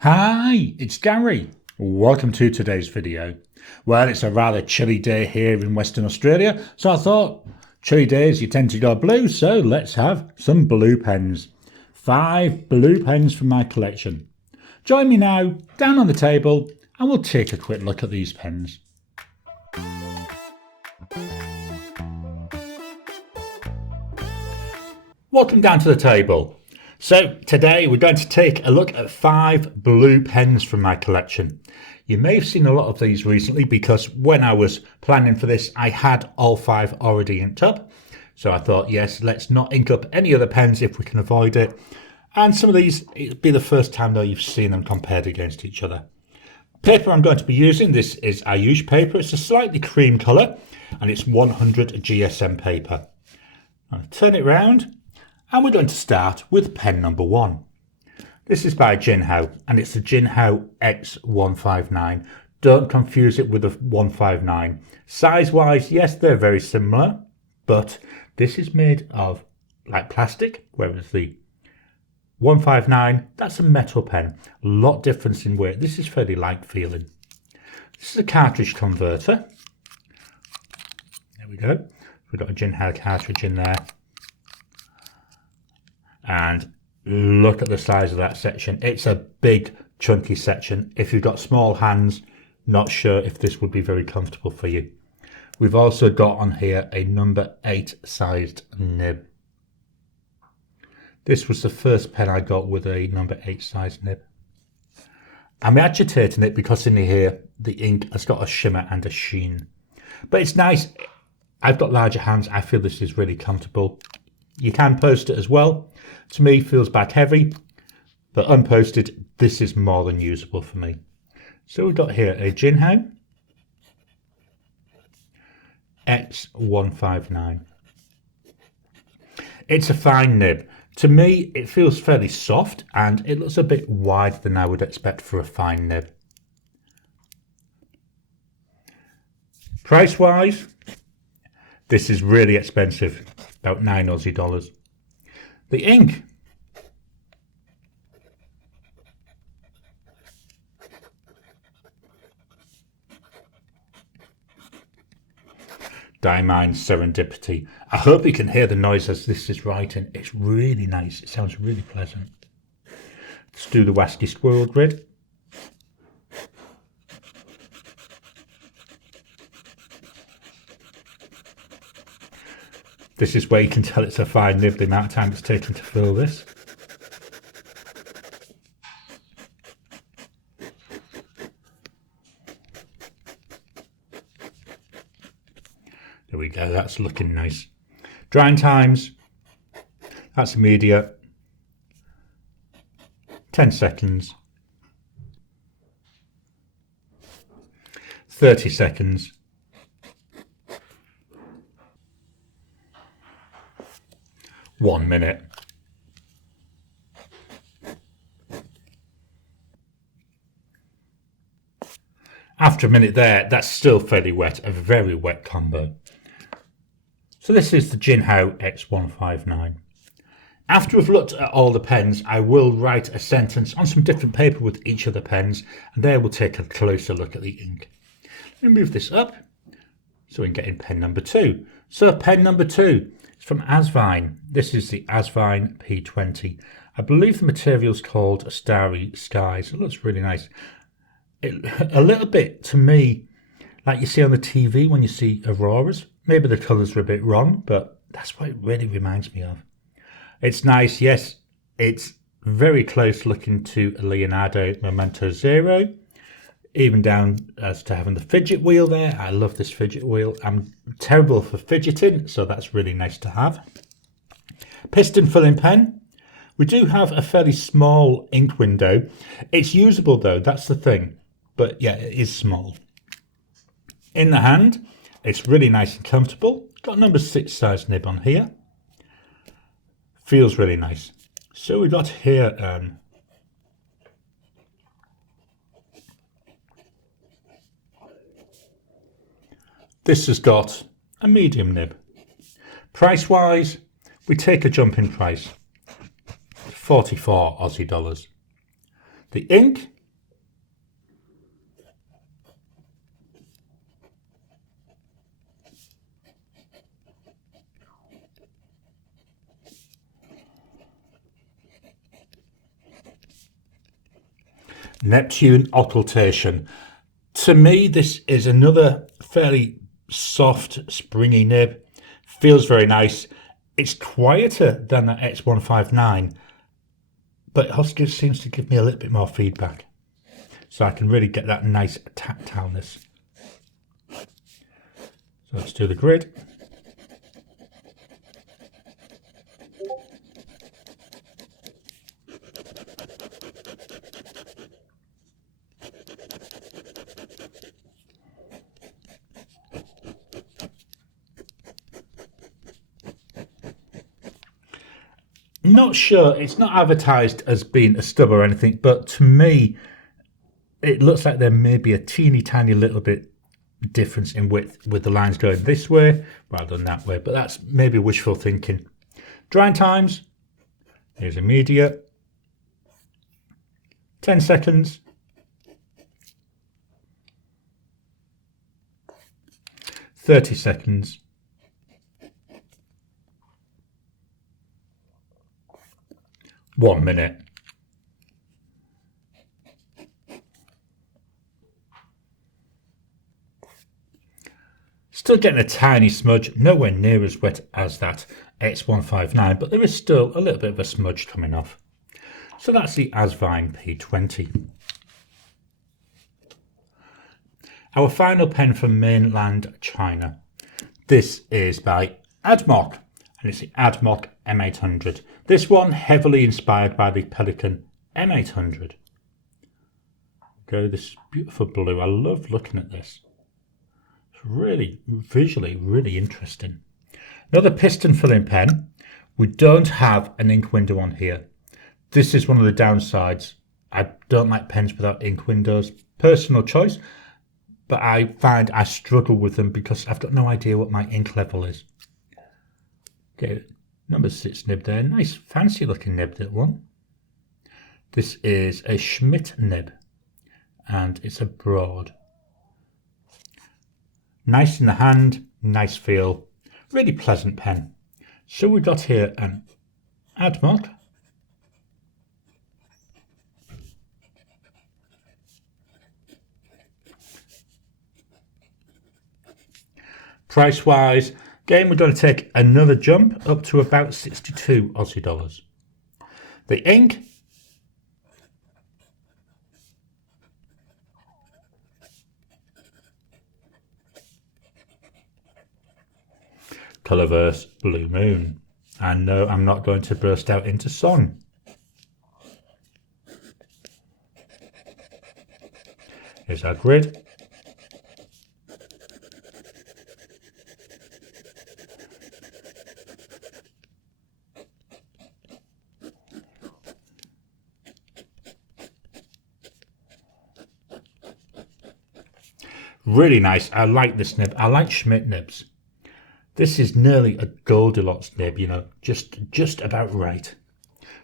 Hi, it's Gary. Welcome to today's video. Well, it's a rather chilly day here in Western Australia, so I thought chilly days you tend to go blue, so let's have some blue pens. 5 blue pens from my collection. Join me now down on the table and we'll take a quick look at these pens. Welcome down to the table. So today we're going to take a look at 5 blue pens from my collection. You may have seen a lot of these recently because when I was planning for this I had all 5 already inked up. So I thought, yes, let's not ink up any other pens if we can avoid it. And some of these, it'll be the first time though you've seen them compared against each other. Paper I'm going to be using, this is Ayush paper. It's a slightly cream colour and it's 100 GSM paper. I'll turn it round. And we're going to start with pen number 1. This is by Jinhao and it's the Jinhao X159. Don't confuse it with the 159. Size wise, yes, they're very similar, but this is made of like plastic, whereas the 159, that's a metal pen. A lot difference in weight. This is fairly light feeling. This is a cartridge converter. There we go. We've got a Jinhao cartridge in there. And look at the size of that section. It's a big chunky section. If you've got small hands, not sure if this would be very comfortable for you. We've also got on here a number 8 sized nib. This was the first pen I got with a number 8 sized nib. I'm agitating it because in here the ink has got a shimmer and a sheen. But it's nice. I've got larger hands. I feel this is really comfortable. You can post it as well. To me, feels back heavy, but unposted, this is more than usable for me. So we've got here a Jinhao X159. It's a fine nib. To me, it feels fairly soft and it looks a bit wider than I would expect for a fine nib. Price-wise, this is really expensive, about 9 Aussie dollars. The ink. Diamine Serendipity. I hope you can hear the noise as this is writing. It's really nice. It sounds really pleasant. Let's do the Wasky Squirrel grid. This is where you can tell it's a fine nib, the amount of time it's taken to fill this. There we go, that's looking nice. Drying times, that's immediate. 10 seconds. 30 seconds. 1 minute. After a minute there, that's still fairly wet, a very wet combo. So this is the Jinhao X159. After we've looked at all the pens, I will write a sentence on some different paper with each of the pens, and there we'll take a closer look at the ink. Let me move this up so we can get in pen number 2. So pen number 2. It's from Asvine. This is the Asvine P20. I believe the material is called Starry Skies. It looks really nice. A little bit, to me, like you see on the TV when you see auroras. Maybe the colours are a bit wrong, but that's what it really reminds me of. It's nice, yes. It's very close looking to a Leonardo Momento Zero. Even down as to having the fidget wheel there. I love this fidget wheel. I'm terrible for fidgeting, so that's really nice to have. Piston filling pen. We do have a fairly small ink window. It's usable though, that's the thing. But yeah, it is small. In the hand, it's really nice and comfortable. Got number 6 size nib on here. Feels really nice. So we got here this has got a medium nib. Price wise, we take a jump in price. 44 Aussie dollars. The ink. Neptune Occultation. To me, this is another fairly soft, springy nib. Feels very nice. It's quieter than that X159, but it also seems to give me a little bit more feedback. So I can really get that nice tactileness. So let's do the grid. Not sure, it's not advertised as being a stub or anything, but to me it looks like there may be a teeny tiny little bit difference in width with the lines going this way rather than that way, but that's maybe wishful thinking. Drying times, here's immediate, 10 seconds, 30 seconds, 1 minute. Still getting a tiny smudge, nowhere near as wet as that X159, but there is still a little bit of a smudge coming off. So that's the Asvine P20. Our final pen from mainland China. This is by Admok, and it's the Admok M800. This one heavily inspired by the Pelican M800. Go this beautiful blue. I love looking at this. It's really visually really interesting. Another piston filling pen. We don't have an ink window on here. This is one of the downsides. I don't like pens without ink windows. Personal choice, but I find I struggle with them because I've got no idea what my ink level is. Okay, number 6 nib there. Nice fancy looking nib, that one. This is a Schmidt nib and it's a broad. Nice in the hand, nice feel, really pleasant pen. So we've got here an Admok. Price wise, again we're going to take another jump up to about 62 Aussie dollars. The ink, Colorverse Blue Moon. And no, I'm not going to burst out into song. Here's our grid. Really nice. I like this nib. I like Schmidt nibs. This is nearly a Goldilocks nib, you know, just about right.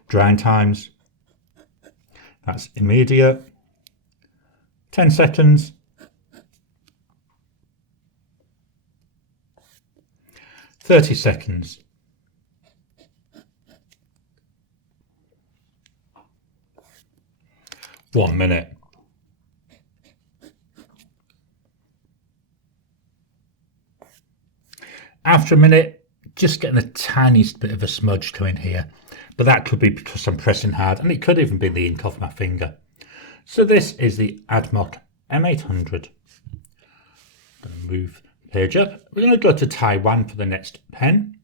Drying times. That's immediate. 10 seconds. 30 seconds. 1 minute. After a minute, just getting a tiny bit of a smudge going here, but that could be because I'm pressing hard, and it could even be the ink off my finger. So this is the Admok M800. Going to move the page up. We're going to go to Taiwan for the next pen.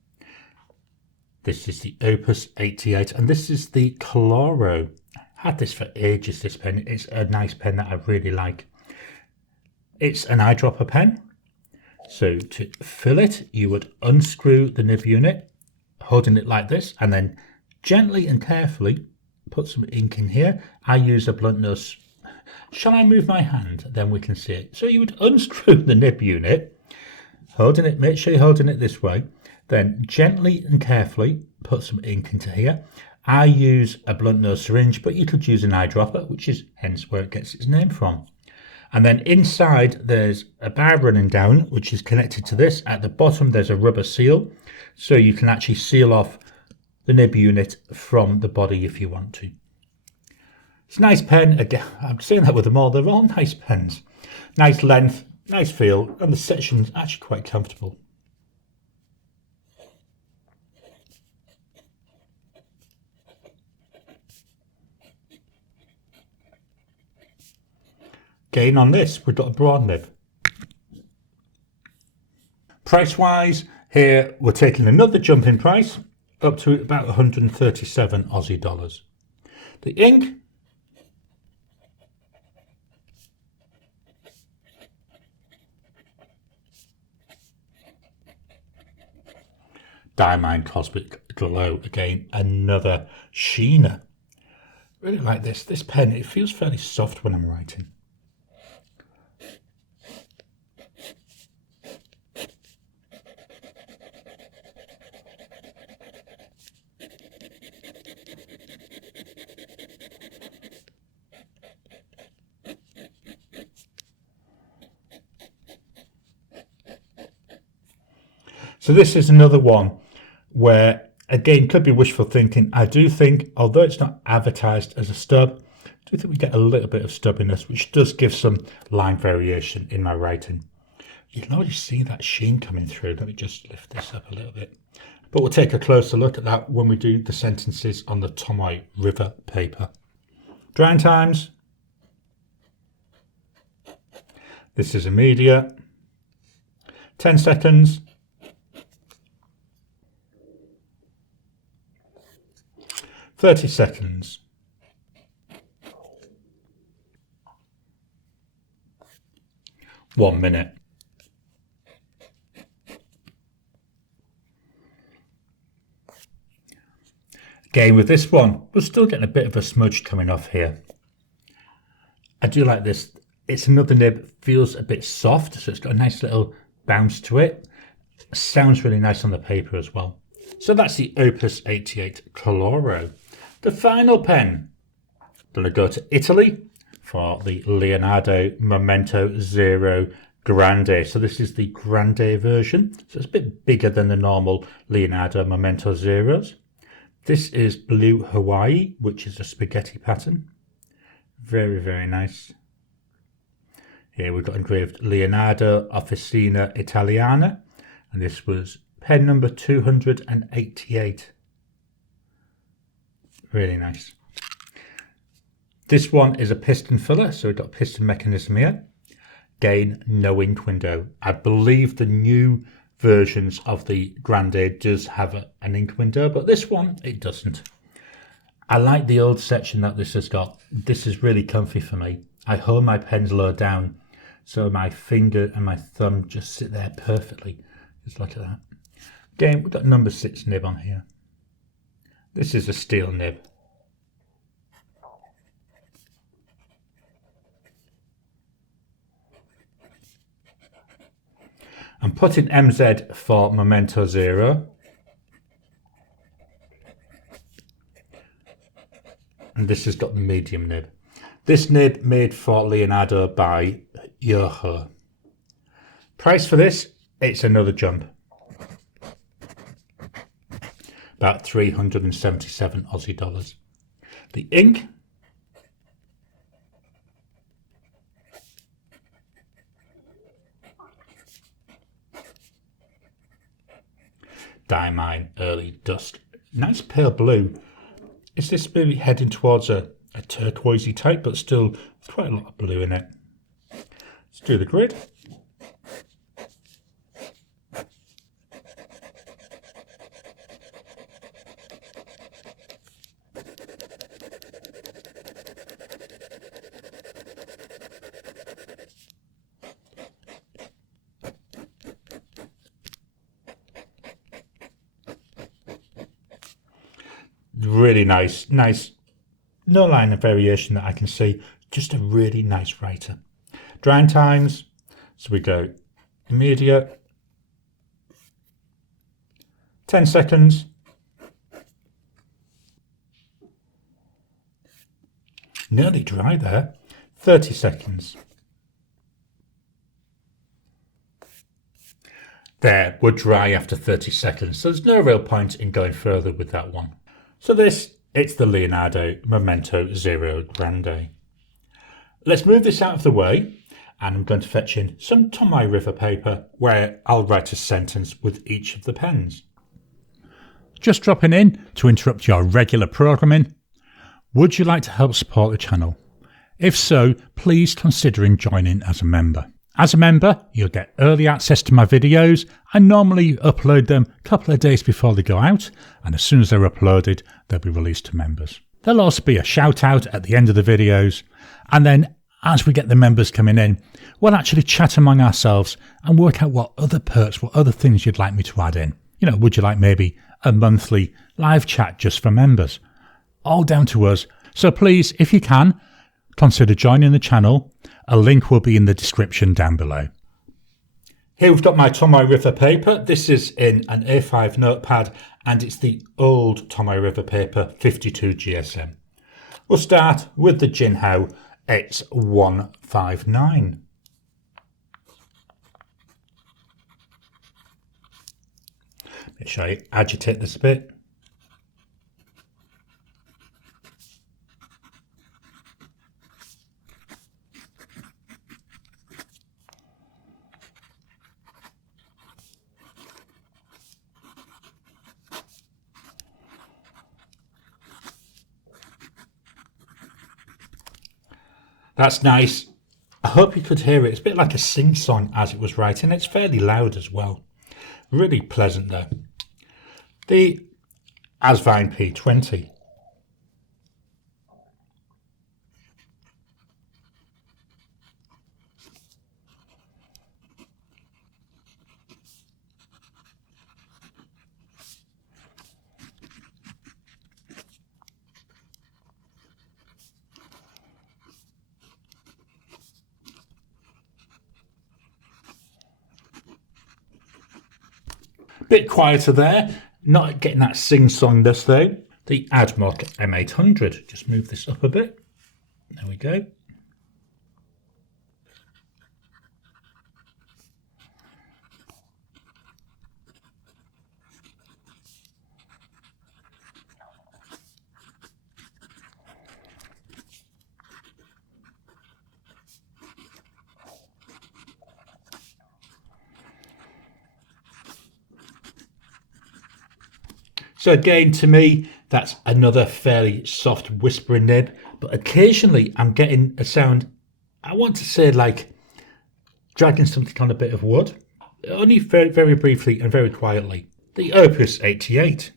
This is the Opus 88, and this is the Koloro. Had this for ages, this pen. It's a nice pen that I really like. It's an eyedropper pen. So to fill it, you would unscrew the nib unit, holding it like this, and then gently and carefully put some ink in here. I use a blunt nose. Shall I move my hand? Then we can see it. So you would unscrew the nib unit, holding it, make sure you're holding it this way, then gently and carefully put some ink into here. I use a blunt nose syringe, but you could use an eyedropper, which is hence where it gets its name from. And then inside there's a bar running down, which is connected to this. At the bottom there's a rubber seal, so you can actually seal off the nib unit from the body if you want to. It's a nice pen. Again, I'm saying that with them all. They're all nice pens. Nice length, nice feel, and the section's actually quite comfortable. Again on this, we've got a broad nib. Price-wise, here we're taking another jump in price, up to about 137 Aussie dollars. The ink, Diamine Cosmic Glow, again another sheener. Really like this. This pen, it feels fairly soft when I'm writing. So this is another one where, again, could be wishful thinking. I do think, although it's not advertised as a stub, I do think we get a little bit of stubbiness, which does give some line variation in my writing. You can already see that sheen coming through. Let me just lift this up a little bit. But we'll take a closer look at that when we do the sentences on the Tomoe River paper. Drying times. This is immediate. 10 seconds. 30 seconds. 1 minute. Again with this one, we're still getting a bit of a smudge coming off here. I do like this. It's another nib, feels a bit soft, so it's got a nice little bounce to it. Sounds really nice on the paper as well. So that's the Opus 88 Koloro. The final pen, going to go to Italy for the Leonardo Momento Zero Grande. So this is the Grande version. So it's a bit bigger than the normal Leonardo Momento Zeros. This is Blue Hawaii, which is a spaghetti pattern. Very, very nice. Here we've got engraved Leonardo Officina Italiana. And this was pen number 288. Really nice. This one is a piston filler, so we've got a piston mechanism here. Again, no ink window. I believe the new versions of the Grande does have an ink window, but this one, it doesn't. I like the old section that this has got. This is really comfy for me. I hold my pens low down, so my finger and my thumb just sit there perfectly. Just look at that. Again, we've got number 6 nib on here. This is a steel nib. I'm putting MZ for Momento Zero. And this has got the medium nib. This nib made for Leonardo by Yoho. Price for this, it's another jump. About 377 Aussie dollars. The ink, Diamine Early Dusk. Nice pale blue. Is this maybe heading towards a turquoisey type, but still quite a lot of blue in it. Let's do the grid. Really nice, no line of variation that I can see, just a really nice writer. Drying times, so we go immediate, 10 seconds, Nearly dry there. 30 seconds. There, we're dry after 30 seconds, so there's no real point in going further with that one. So it's the Leonardo Momento Zero Grande. Let's move this out of the way, and I'm going to fetch in some Tomoe River paper where I'll write a sentence with each of the pens. Just dropping in to interrupt your regular programming. Would you like to help support the channel? If so, please consider joining as a member. As a member, you'll get early access to my videos. I normally upload them a couple of days before they go out, and as soon as they're uploaded, they'll be released to members. There'll also be a shout out at the end of the videos, and then as we get the members coming in, we'll actually chat among ourselves and work out what other perks, what other things you'd like me to add in. You know, would you like maybe a monthly live chat just for members? All down to us. So please, if you can, consider joining the channel. A link will be in the description down below. Here we've got my Tomoe River paper. This is in an A5 notepad, and it's the old Tomoe River paper 52 GSM. We'll start with the Jinhao X159. Make sure I agitate this a bit. That's nice. I hope you could hear it. It's a bit like a sing-song as it was writing. It's fairly loud as well. Really pleasant there. The Asvine P20. Bit quieter there, not getting that sing-songness though. The Admok M800, just move this up a bit. There we go. So again, to me, that's another fairly soft whispering nib, but occasionally I'm getting a sound, I want to say like dragging something on a bit of wood, only very, very briefly and very quietly. The Opus 88.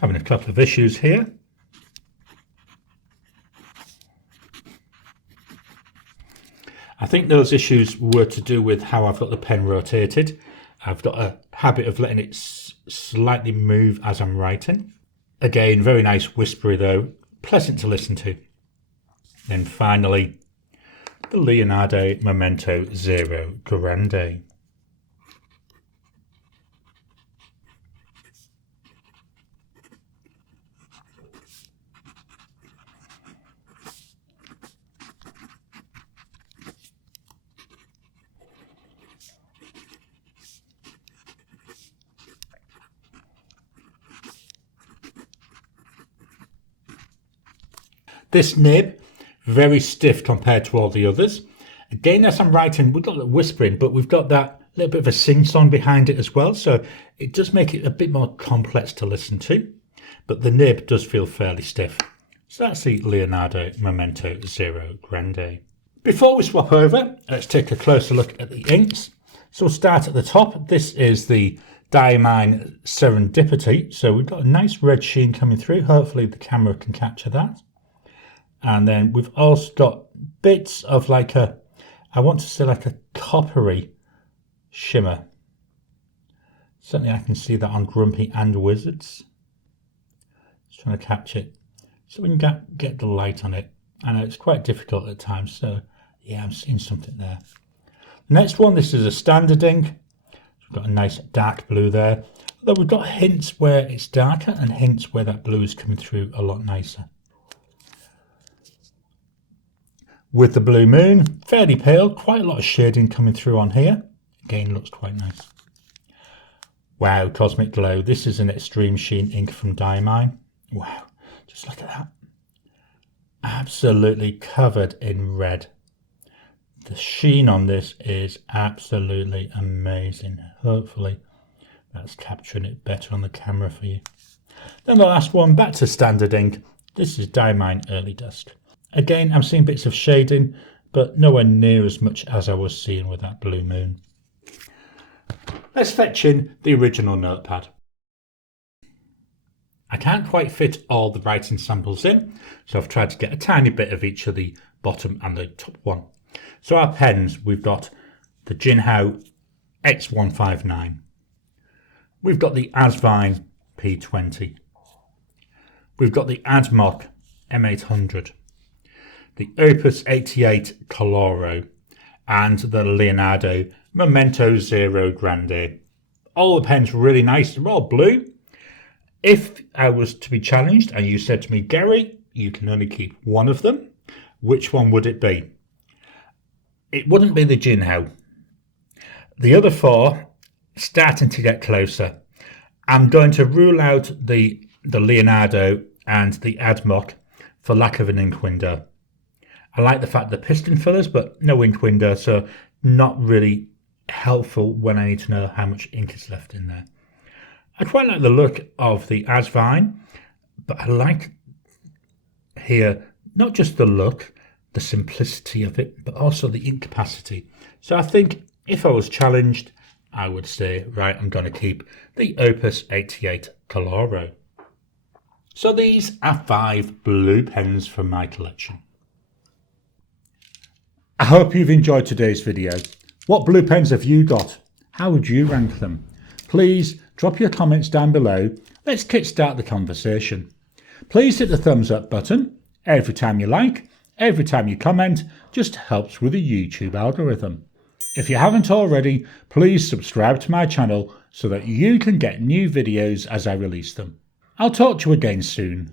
Having a couple of issues here. I think those issues were to do with how I've got the pen rotated. I've got a habit of letting it slightly move as I'm writing. Again, very nice whispery though, pleasant to listen to. Then finally, the Leonardo Momento Zero Grande. This nib, very stiff compared to all the others. Again, as I'm writing, we've got the whispering, but we've got that little bit of a sing-song behind it as well. So it does make it a bit more complex to listen to, but the nib does feel fairly stiff. So that's the Leonardo Momento Zero Grande. Before we swap over, let's take a closer look at the inks. So we'll start at the top. This is the Diamine Serendipity. So we've got a nice red sheen coming through. Hopefully the camera can capture that. And then we've also got bits of like a, I want to say like a coppery shimmer. Certainly I can see that on Grumpy and Wizards. Just trying to catch it so we can get the light on it. I know it's quite difficult at times, so yeah, I'm seeing something there. The next one, this is a standard ink. We've got a nice dark blue there. Although we've got hints where it's darker and hints where that blue is coming through a lot nicer. With the blue moon, fairly pale, quite a lot of shading coming through on here. Again, looks quite nice. Wow, Cosmic Glow. This is an Extreme Sheen ink from Diamine. Wow, just look at that. Absolutely covered in red. The sheen on this is absolutely amazing. Hopefully that's capturing it better on the camera for you. Then the last one, back to standard ink. This is Diamine Early Dusk. Again, I'm seeing bits of shading, but nowhere near as much as I was seeing with that blue moon. Let's fetch in the original notepad. I can't quite fit all the writing samples in, so I've tried to get a tiny bit of each of the bottom and the top one. So our pens, we've got the Jinhao X159. We've got the Asvine P20. We've got the Admok M800. The Opus 88 Koloro. And the Leonardo Momento Zero Grande. All the pens really nice. They're all blue. If I was to be challenged and you said to me, Gary, you can only keep one of them, which one would it be? It wouldn't be the Jinhao. The other four, starting to get closer. I'm going to rule out the Leonardo and the Admok for lack of an ink window. I like the fact the piston fillers, but no ink window, so not really helpful when I need to know how much ink is left in there. I quite like the look of the Asvine, but I like here not just the look, the simplicity of it, but also the ink capacity. So I think if I was challenged, I would say, right, I'm going to keep the Opus 88 Koloro. So these are 5 blue pens from my collection. I hope you've enjoyed today's video. What blue pens have you got? How would you rank them? Please drop your comments down below. Let's kickstart the conversation. Please hit the thumbs up button. Every time you like, every time you comment, just helps with the YouTube algorithm. If you haven't already, please subscribe to my channel so that you can get new videos as I release them. I'll talk to you again soon.